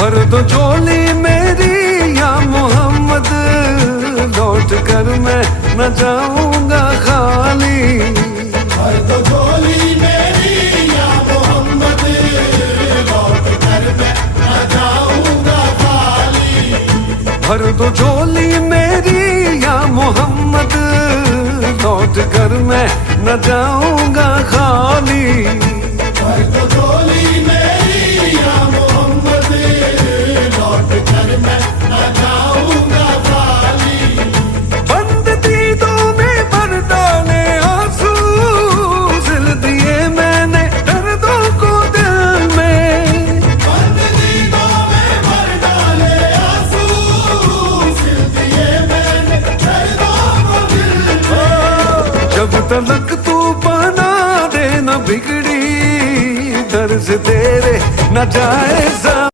भर दो झोली मेरी या मोहम्मद, लौट कर मैं न जाऊंगा खाली। भर दो झोली मेरी या मोहम्मद, लौट कर मैं न जाऊंगा खाली। भर दो झोली मेरी या मोहम्मद, लौट कर मैं न जाऊंगा खाली। भर दो झोली मेरी या मोहम्मद, लौट कर मैं न जाऊंगा खाली। बंद दीदों में भर डाले आंसू, सिल दिए मैंने दर्दों को दिल में। बंद दीदों में भर डाले आंसू, सिल दिए मैंने दर्दों को दिल में। जब तलक तू बना दे न बिगड़ी, दर्द तेरे न जाए ज़मीं।